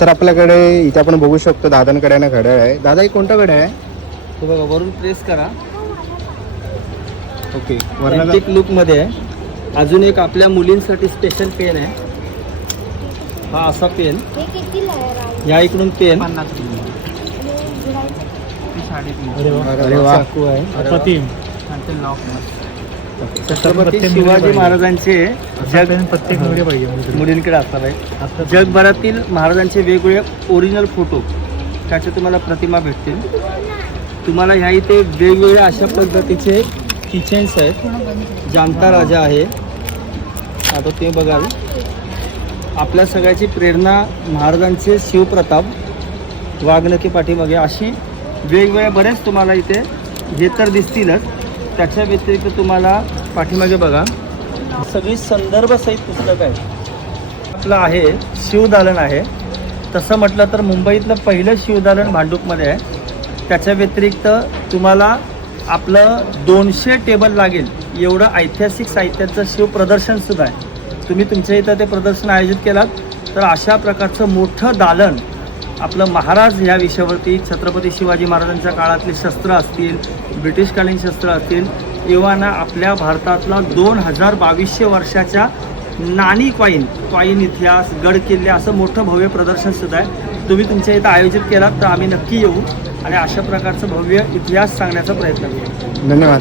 तर आपल्याकडे इथे आपण बघू शकतो दादांकडे ना घड्याळ आहे. दादा, एक कोणता घड्याळ आहे? तो बघा, वरून प्रेस करा. ओके, वरनं अँटिक लुक मध्ये आहे. अजून एक आपल्या मुलींसाठी स्पेशल पेन आहे. हा असा पेन, हे कितीला आहे राव? या इकडून पेन. आणि घड्याळचं? अरे वा. चाकू आहे. अप्रतिम. छत्रपती शिवाजी महाराजांचे प्रत्येक मुलींकडे असतात आहे. जगभरातील महाराजांचे वेगवेगळे ओरिजिनल फोटो त्याचे तुम्हाला प्रतिमा भेटतील. तुम्हाला ह्या इथे वेगवेगळ्या अशा पद्धतीचे किचन्स आहेत. जाणता राजा आहे. आता ते बघाल. आपल्या सगळ्याची प्रेरणा महाराजांचे शिवप्रताप वाघनखे पाठीमागे अशी वेगवेगळ्या बरेच तुम्हाला इथे हे तर दिसतीलच. त्याच्या व्यतिरिक्त तुम्हाला पाठीमागे बघा सगळी संदर्भ सहित पुस्तक आहे. आपलं आहे शिवदालन आहे. तसं म्हटलं तर मुंबईतलं पहिलं शिवदालन भांडूपमध्ये आहे. त्याच्या व्यतिरिक्त तुम्हाला आपलं 200 टेबल लागेल एवढं ऐतिहासिक साहित्याचं शिवप्रदर्शनसुद्धा आहे. तुम्ही तुमच्या इथं ते प्रदर्शन आयोजित केलात तर अशा प्रकारचं मोठं दालन आपलं महाराज ह्या विषयावरती छत्रपती शिवाजी महाराजांच्या काळातली शस्त्र असतील, ब्रिटिशकालीन शस्त्र असतील, किंवा ना आपल्या भारतातला 2200 वर्षाच्या नाणी कॉईन इतिहास, गड किल्ले असं मोठं भव्य प्रदर्शनसुद्धा आहे. तुम्ही तुमच्या इथं आयोजित केलात तर आम्ही नक्की येऊ आणि अशा प्रकारचं भव्य इतिहास सांगण्याचा प्रयत्न करू. धन्यवाद.